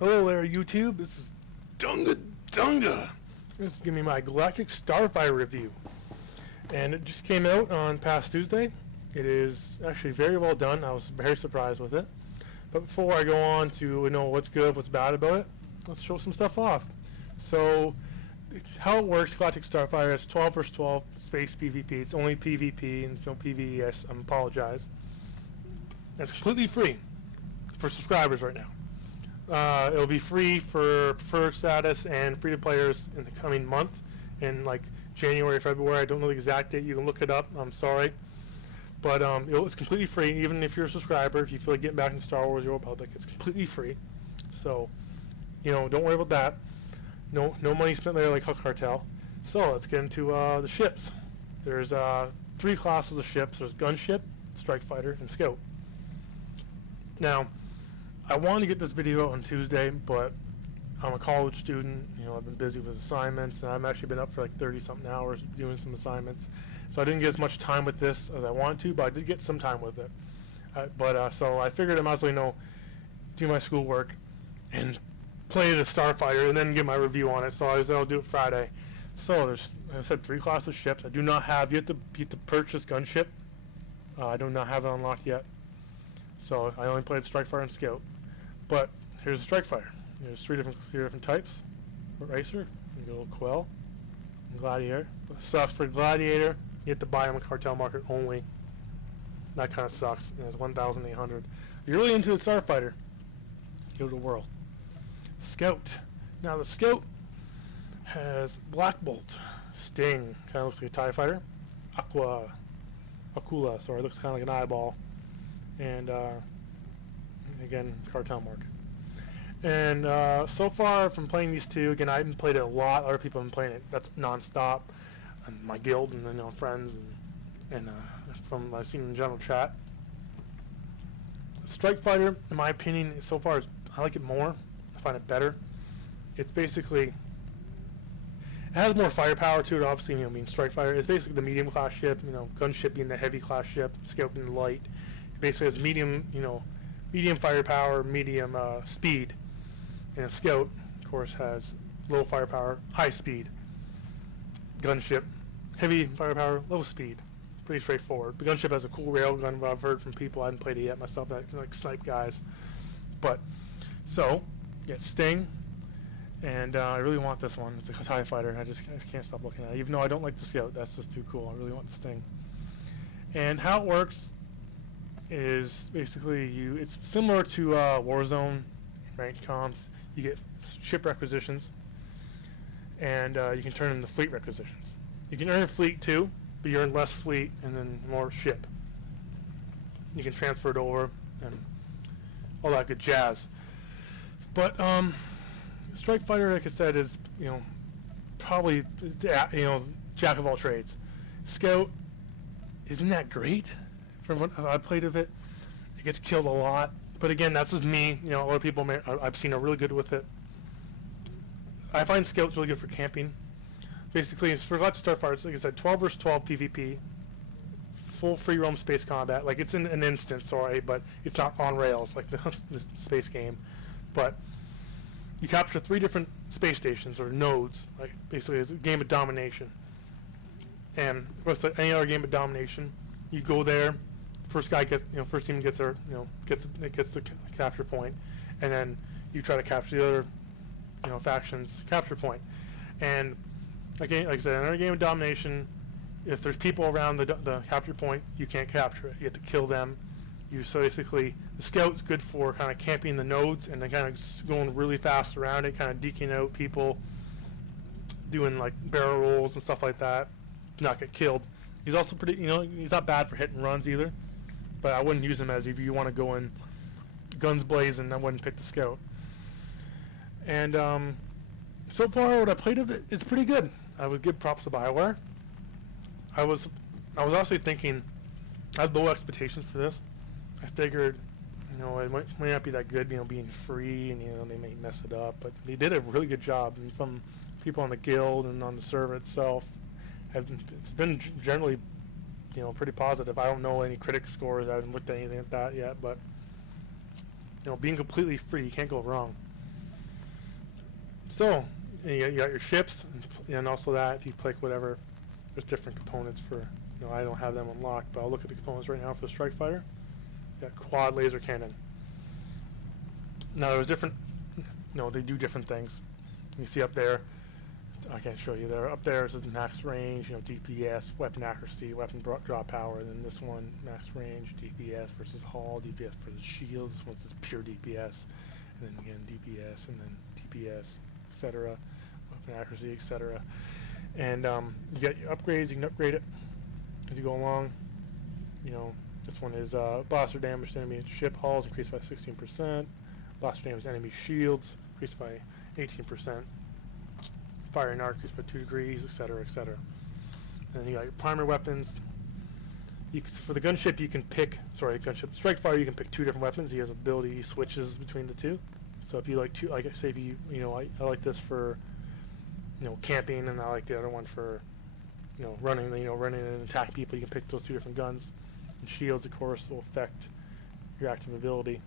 Hello there, YouTube. This is Dunga. This is giving me my Galactic Starfighter review. And it just came out on past Tuesday. It is actually very well done. I was very surprised with it. But before I go on to what's good, what's bad about it, let's show some stuff off. So, how it works, Galactic Starfighter is 12 vs 12 space PvP. It's only PvP and it's no PvEs. I apologize. And it's completely free for subscribers right now. It'll be free for preferred status and free to players in the coming month, in like January, February. I don't know the exact date. You can look it up. I'm sorry, but it's completely free. Even if you're a subscriber, if you feel like getting back in Star Wars: The Old Republic, it's completely free. So, don't worry about that. No money spent there like Huck Cartel. So let's get into the ships. There's 3 classes of ships. There's gunship, strike fighter, and scout. Now, I wanted to get this video out on Tuesday, but I'm a college student. I've been busy with assignments, and I've actually been up for like 30-something hours doing some assignments. So I didn't get as much time with this as I wanted to, but I did get some time with it. So I figured I might as well, do my schoolwork and play the Starfighter and then get my review on it. So I said I'll do it Friday. So there's, like I said, 3 classes of ships. I do not have, you have to purchase gunship. I do not have it unlocked yet. So I only played Strike Fighter and Scout. But here's a Strike Fighter. There's three different types. Racer, you get a little Quell, and Gladiator. It sucks for Gladiator. You have to buy them in cartel market only. That kind of sucks. It's 1,800. If you're really into the Starfighter, go to Whirl. Scout. Now the Scout has Black Bolt, Sting, kind of looks like a TIE Fighter, Aquila, sorry, looks kind of like an eyeball, and again, cartel market. And so far from playing these two, again, I haven't played it a lot. Other people have been playing it. That's non-stop. And my guild and friends and from I've seen in the general chat. Strike Fighter, in my opinion, so far I like it more. I find it better. It's basically, it has more firepower to it. Obviously, being Strike Fighter, it's basically the medium class ship. Gunship being the heavy class ship, Scout being the light. It basically has medium, medium firepower, medium speed. And a Scout, of course, has low firepower, high speed. Gunship, heavy firepower, low speed. Pretty straightforward. The gunship has a cool railgun, but I've heard from people, I haven't played it yet myself, that like snipe guys. But, so, get Sting, and I really want this one. It's a TIE Fighter. I can't stop looking at it. Even though I don't like the Scout, that's just too cool. I really want the Sting. And how it works is basically it's similar to Warzone ranked comps. You get ship requisitions, and you can turn into fleet requisitions. You can earn fleet too, but you earn less fleet and then more ship. You can transfer it over and all that good jazz. But Strike Fighter, like I said, is probably jack of all trades. Scout isn't that great from what I played of it. It gets killed a lot, but again, that's just me. A lot of people I've seen are really good with it. I find Scout's really good for camping. Basically, it's for Galactic Starfighter. It's like I said, 12 vs 12 PvP, full free roam space combat. Like it's in an instance, sorry, but it's not on rails like the space game. But you capture 3 different space stations or nodes. Like basically, it's a game of domination. And of course, like any other game of domination, you go there. First guy gets, first team gets their, gets the capture point, and then you try to capture the other, faction's capture point. And like I said, in another game of domination, if there's people around the capture point, you can't capture it. You have to kill them. So basically, the Scout's good for kind of camping the nodes and then kind of going really fast around it, kind of deking out people, doing like barrel rolls and stuff like that, not get killed. He's also pretty, he's not bad for hit and runs either, but I wouldn't use him as if you want to go in guns blazing. I wouldn't pick the Scout. And so far, what I played of it is pretty good. I would give props to BioWare. I was actually thinking, I had low expectations for this. I figured, it might not be that good, being free, and they may mess it up, but they did a really good job. And from people on the guild and on the server itself, it's been generally, pretty positive. I don't know any critic scores. I haven't looked at anything like that yet, but being completely free, you can't go wrong. So, and you got your ships, and also that if you click whatever, there's different components for. I don't have them unlocked, but I'll look at the components right now for the Strike Fighter. You got quad laser cannon. Now there's different. They do different things. You see up there. I can't show you there. Up there is max range, DPS, weapon accuracy, weapon drop power. And then this one, max range, DPS versus hull, DPS versus shields. This one's just pure DPS, and then again DPS, and then DPS, etc. Weapon accuracy, etc. And you get your upgrades. You can upgrade it as you go along. This one is blaster damage to enemy ship hulls increased by 16%. Blaster damage to enemy shields increased by 18%. Fire and arc increased by 2 degrees, etc., etc. And then you got your primary weapons. For the gunship, you can pick. Gunship Strike Fighter, you can pick 2 different weapons. He has ability switches between the 2. So if you like two, like say if you, I like this for, camping, and I like the other one for, running and attacking people. You can pick those 2 different guns. And shields, of course, will affect your active ability.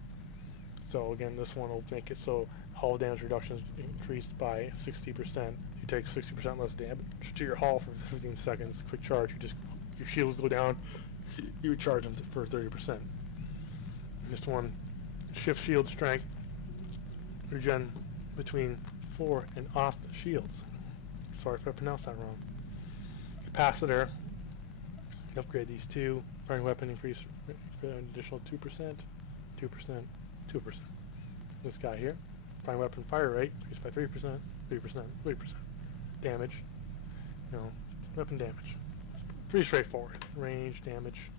So again, this one will make it so hull damage reduction is increased by 60%. You take 60% less damage to your hull for 15 seconds. Quick charge, your shields go down. You recharge them for 30%. And this one, shift shield strength, regen between 4 and off shields. Sorry if I pronounced that wrong. Capacitor, upgrade these 2. Firing weapon increase for an additional 2%, 2%, 2%. This guy here, firing weapon fire rate increased by 3%, 3%, 3%. Damage, weapon damage. Pretty straightforward. Range, damage,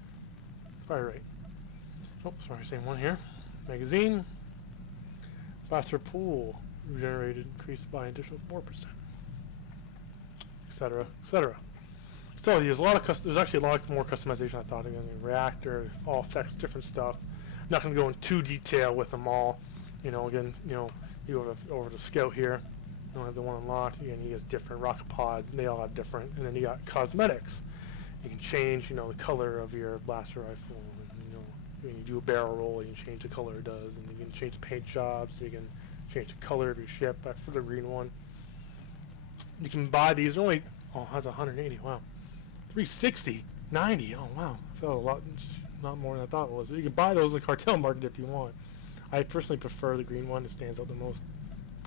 fire rate. Oh, sorry, same one here. Magazine, blaster pool regenerated, increased by an additional 4%, etc., etc. So there's a lot of there's actually a lot more customization I thought. Again, the reactor all affects different stuff. I'm not going to go into detail with them all. Again, you go over to Scout here. You don't have the one unlocked. Again, he has different rocket pods, and they all have different. And then you got cosmetics. You can change, the color of your blaster rifle. And, when you do a barrel roll, you can change the color it does, and you can change the paint jobs. So you can change the color of your ship. Back for the green one. You can buy these. They're only that's 180. Wow. 360, 90. Oh wow, I felt a lot more than I thought it was. You can buy those in the cartel market if you want. I personally prefer the green one. It stands out the most,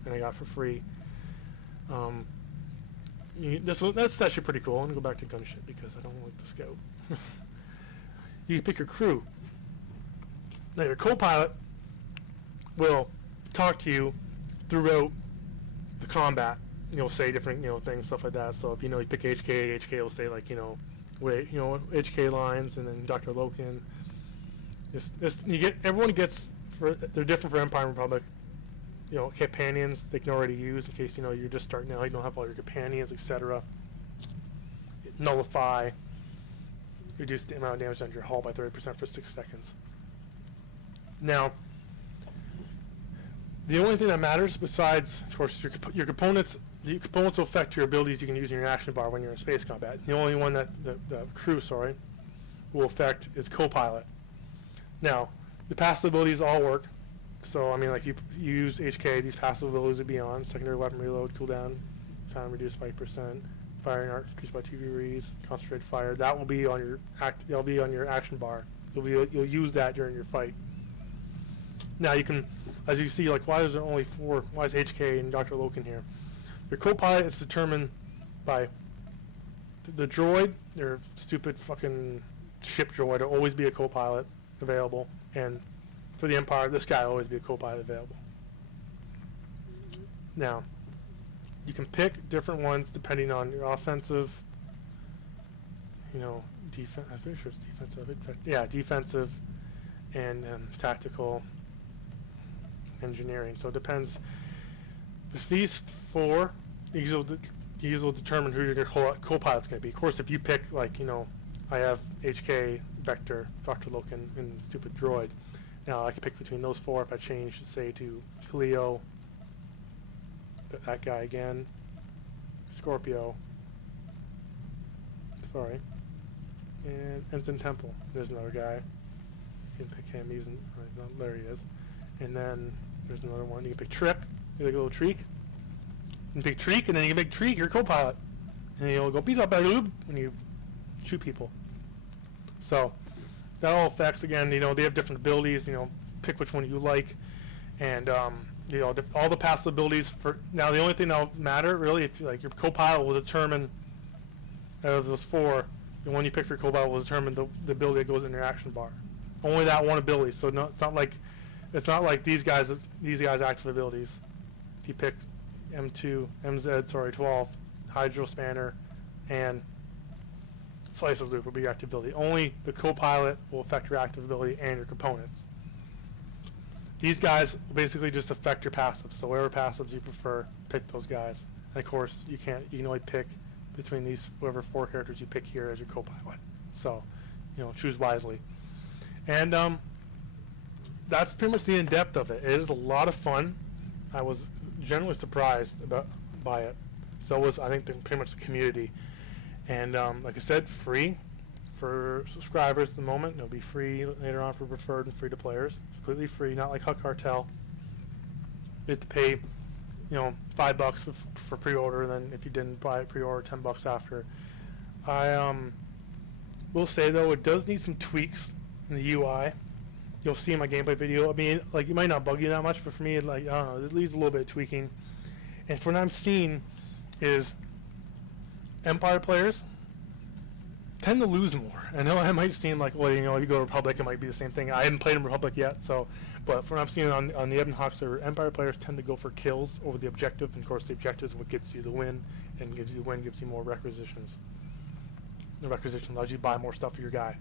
and I got for free. That's actually pretty cool. I'm gonna go back to gunship because I don't like the Scout. You can pick your crew. Now your co-pilot will talk to you throughout the combat. Say different, things, stuff like that. So if you pick HK will say like, HK lines, and then Dr. Loken. Everyone gets they're different for Empire and Republic. Companions they can already use in case you're just starting out. You don't have all your companions, etc. Nullify, reduce the amount of damage on your hull by 30% for 6 seconds. Now, the only thing that matters besides, of course, your components. The components will affect your abilities you can use in your action bar when you're in space combat. The only one that the crew, will affect is co-pilot. Now, the passive abilities all work. So, like you use HK, these passive abilities will be on. Secondary weapon reload, cooldown time reduced by 8%. Firing arc increased by 2 degrees. Concentrated fire. That will be on your That'll be on your action bar. You'll use that during your fight. Now you can, as you see, like why is there only 4? Why is HK and Dr. Loken here? Your co-pilot is determined by the droid, your stupid fucking ship droid, will always be a co-pilot available, and for the Empire, this guy will always be a co-pilot available. Now, you can pick different ones depending on your offensive, defense. I'm pretty sure it's defensive. Yeah, defensive and tactical engineering. So it depends. If these 4, these will determine who your co-pilot's going to be. Of course, if you pick, like, I have HK, Vector, Dr. Loken, and stupid droid. Now, I can pick between those 4 if I change, say, to Cleo, that guy again, Scorpio, and Ensign Temple. There's another guy. You can pick him. He's there he is. And then there's another one. You can pick Trip. You like a little Treek. and pick Treek, and then you can make Treek your co-pilot, and you'll go beat up when you shoot people. So that all affects, again, you know, they have different abilities. You know, pick which one you like, and you know, all the passive abilities. For now, the only thing that'll matter really, if like your co-pilot will determine out of those 4, the one you pick for your co-pilot will determine the ability that goes in your action bar. Only that one ability. So no, it's not like these guys active abilities. If you pick MZ 12, Hydro Spanner, and Slice of Loop will be your active ability. Only the co-pilot will affect your active ability and your components. These guys basically just affect your passives. So whatever passives you prefer, pick those guys. And of course, you can only pick between these whatever 4 characters you pick here as your co-pilot. So, you know, choose wisely. And that's pretty much the in-depth of it. It is a lot of fun. I was generally surprised by it. So was, I think, pretty much the community. And like I said, free for subscribers at the moment. It'll be free later on for preferred and free to players. Completely free, not like Huck Cartel. You have to pay, you know, $5 for pre-order, and then if you didn't buy it pre-order, $10 after. I will say though, it does need some tweaks in the UI. You'll see in my gameplay video. I mean, like, it might not bug you that much, but for me, like, I don't know, it needs a little bit of tweaking. And from what I'm seeing is Empire players tend to lose more. I know it might seem like, well, you know, if you go to Republic, it might be the same thing. I haven't played in Republic yet, so, but from what I'm seeing on the Ebon Hawk server, Empire players tend to go for kills over the objective, and of course the objective is what gets you the win, and gives you the win, gives you more requisitions. The requisition allows you to buy more stuff for your guy.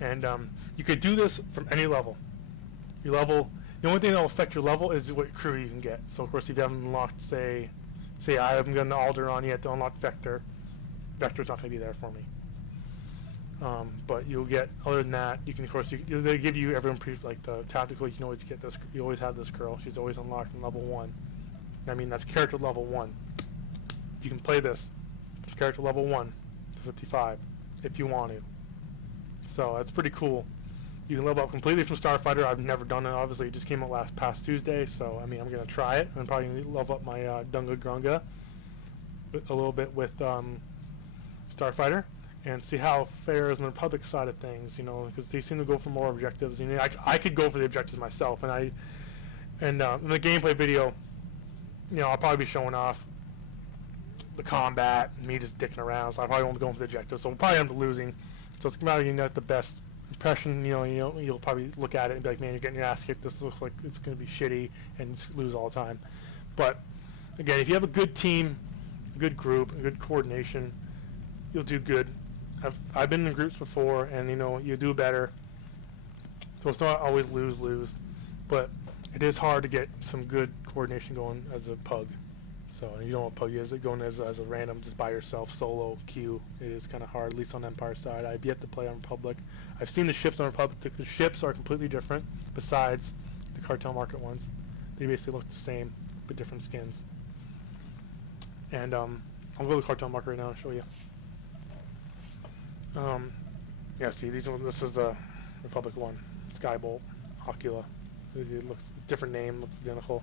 And you could do this from any level. Your level, the only thing that will affect your level is what crew you can get. So of course, if you haven't unlocked, say I haven't got an Alderaan yet to unlock Vector, Vector's not going to be there for me. But you'll get, other than that, you can, of course, they give you everyone like the tactical. You can always get this. You always have this girl. She's always unlocked in level 1. I mean, that's character level 1. You can play this character level 1 to 55 if you want to. So that's pretty cool. You can level up completely from Starfighter. I've never done it. Obviously, it just came out past Tuesday. So I mean, I'm gonna try it. I'm probably gonna level up my Dunga Grunga a little bit with Starfighter, and see how it fares on the Republic side of things. You know, because they seem to go for more objectives. You know, I could go for the objectives myself, and in the gameplay video, you know, I'll probably be showing off the combat, me just dicking around. So I probably won't go for the objectives. So we'll probably end up losing. So it's about getting the best impression. You know, you'll probably look at it and be like, man, you're getting your ass kicked. This looks like it's going to be shitty and lose all the time. But again, if you have a good team, a good group, a good coordination, you'll do good. I've been in groups before, and you know, you do better. So it's not always lose, but it is hard to get some good coordination going as a pug. So you don't want to pug you as it going as a random, just by yourself, solo queue. It is kind of hard, at least on Empire side. I've yet to play on Republic. I've seen the ships on Republic. The ships are completely different, besides the Cartel Market ones. They basically look the same, but different skins. And I'll go to the Cartel Market right now and show you. Yeah, see, this is the Republic one. Skybolt, Ocula. It looks different name, looks identical.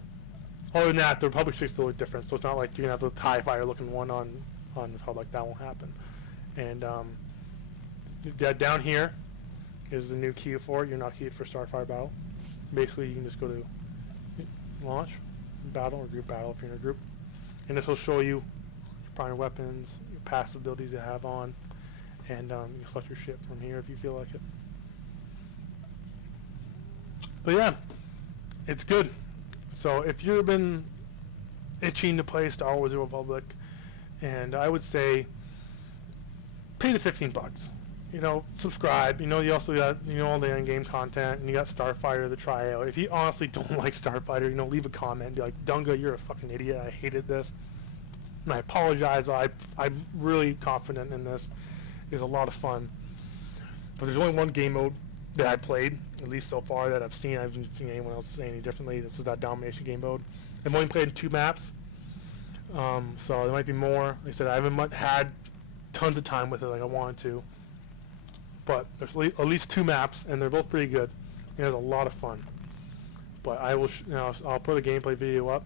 Other than that, the Republic ship's still look different, so it's not like you're gonna have the TIE Fighter looking one on Republic. That won't happen. And down here is the new queue for it. You're not queued for Starfire Battle. Basically, you can just go to launch, battle, or group battle if you're in a group, and this will show you your primary weapons, your passive abilities you have on, and you can select your ship from here if you feel like it. But yeah, it's good. So if you've been itching to play Star Wars: The Republic, and I would say pay the $15. You know, subscribe. You know, you also got, you know, all the in-game content, and you got Starfighter, the tryout. If you honestly don't like Starfighter, you know, leave a comment and be like, Dunga, you're a fucking idiot. I hated this. And I apologize, but I'm really confident in this. It's a lot of fun. But there's only one game mode that I played, at least so far, that I've seen. I haven't seen anyone else say any differently. This is that domination game mode. I've only played in 2 maps, so there might be more. Like I said, I haven't had tons of time with it like I wanted to. But there's at least 2 maps, and they're both pretty good. And it's a lot of fun. But I will, I'll put a gameplay video up,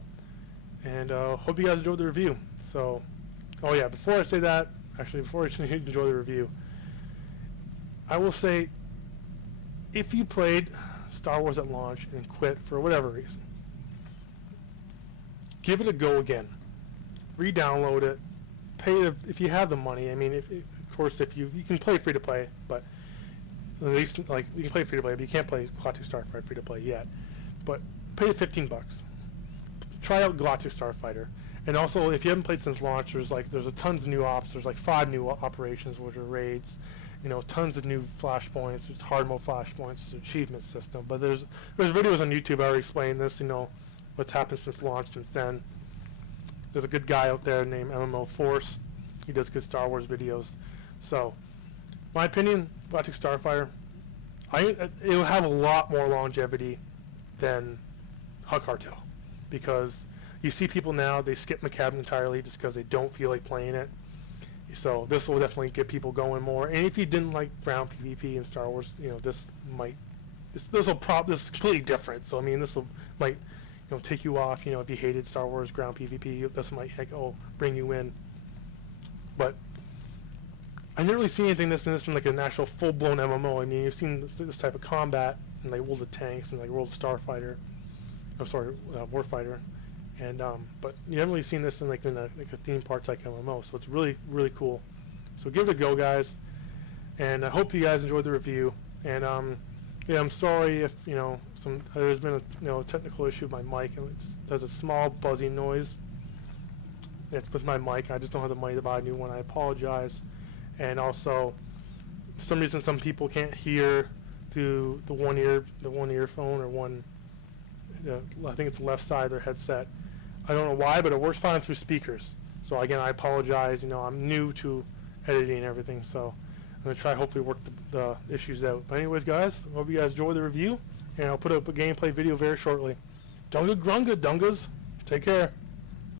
And hope you guys enjoyed the review. So, oh yeah, before I say that, actually before I enjoy the review, I will say, if you played Star Wars at launch and quit for whatever reason, give it a go again. Re-download it. Pay if you have the money. I mean, of course, if you can play free to play, but at least like you can play free to play, but you can't play Galactic Starfighter free to play yet. But pay $15. Try out Galactic Starfighter. And also, if you haven't played since launch, there's a tons of new ops. There's like 5 new operations, which are raids. You know, tons of new flashpoints. There's hard mode flashpoints. There's an achievement system. But there's videos on YouTube I already explained this. You know, what's happened since launch since then. There's a good guy out there named MMO Force. He does good Star Wars videos. So, my opinion, Galactic Starfighter, it will have a lot more longevity than Hug Cartel, because you see people now, they skip McCabe entirely just because they don't feel like playing it. So this will definitely get people going more. And if you didn't like ground PvP in Star Wars, you know, this is completely different. So I mean, might take you off. You know, if you hated Star Wars ground PvP, this might bring you in. But I never really seen anything in like an actual full-blown MMO. I mean, you've seen this type of combat in like World of Tanks and like World of Starfighter. I'm sorry, Warfighter. And but you haven't really seen this in like a theme park type MMO, so it's really, really cool. So give it a go, guys. And I hope you guys enjoyed the review. And yeah, I'm sorry if there's been a technical issue with my mic, and it does a small buzzing noise. It's with my mic. I just don't have the money to buy a new one. I apologize. And also, for some reason, some people can't hear through the one earphone or one. I think it's the left side of their headset. I don't know why, but it works fine through speakers. So again, I apologize. I'm new to editing and everything, so I'm gonna try hopefully work the issues out. But anyways, guys, I hope you guys enjoy the review, and I'll put up a gameplay video very shortly. Dunga grunga dungas. Take care.